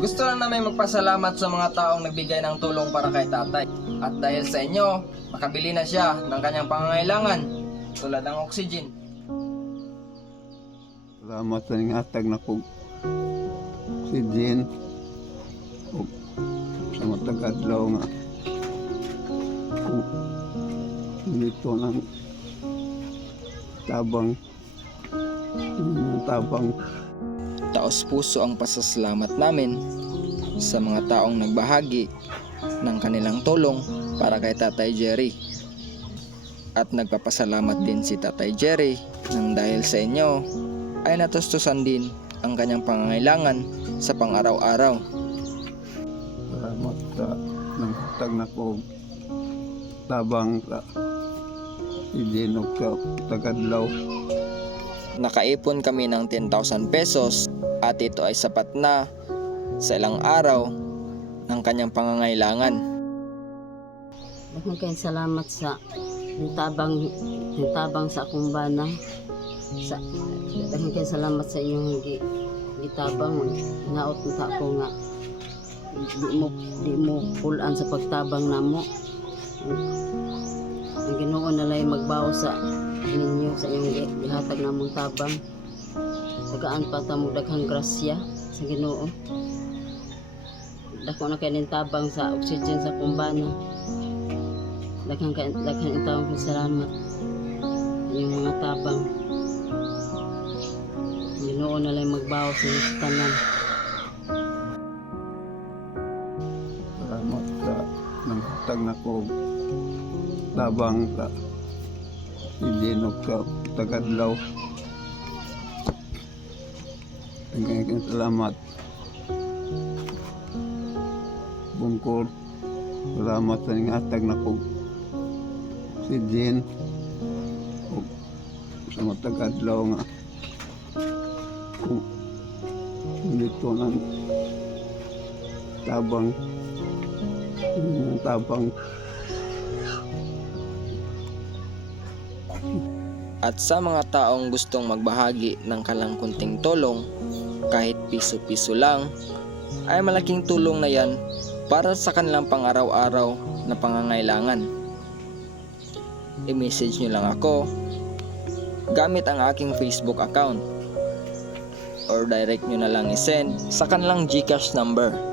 Gusto lang namin magpasalamat sa mga taong nagbigay ng tulong para kay tatay. At dahil sa inyo, makabili na siya ng kanyang pangangailangan tulad ng oxygen. Salamat sa hatag na kong oxygen o sa matagadlaw nga kung dito ng tabang Taos puso ang pasasalamat namin sa mga taong nagbahagi ng kanilang tulong para kay Tatay Jerry. At nagpapasalamat din si Tatay Jerry nang dahil sa inyo ay natustusan din ang kanyang pangangailangan sa pang-araw-araw. salamat sa ng hatag na kong tabang sa oxygen o sa tagadlaw. Nakaipon kami ng 10,000 pesos at ito ay sapat na sa ilang araw ng kanyang pangangailangan. Daghang kayong salamat sa tabang sa akong bana. Daghang kayong salamat sa inyong gitabang. Naot na ako nga di mo pulan sa pagtabang namo. Ang Ginoo nalay magbawo sa ninyo sa inyong gihatag namong tabang. Dagaan pa ta mo daghang grasya sa Ginoo. Dako na kay tabang sa oxygen sa kumbana. Daghang itawag kong salamat yung mga tabang. Ginoo na lang magbawas sa inyong tanan. Salamat sa ng hatag na kong tabang sa oxygen o sa tagadlaw. Daghang salamat bungkol. Salamat sa hatag na kong oxygen o sa matagadlaw nga kung dito ng tabang At sa mga taong gustong magbahagi ng kalang kunting tulong, kahit piso-piso lang, ay malaking tulong na yan para sa kanilang pang-araw-araw na pangangailangan. I-message nyo lang ako gamit ang aking Facebook account or direct nyo na lang i-send sa kanilang GCash number.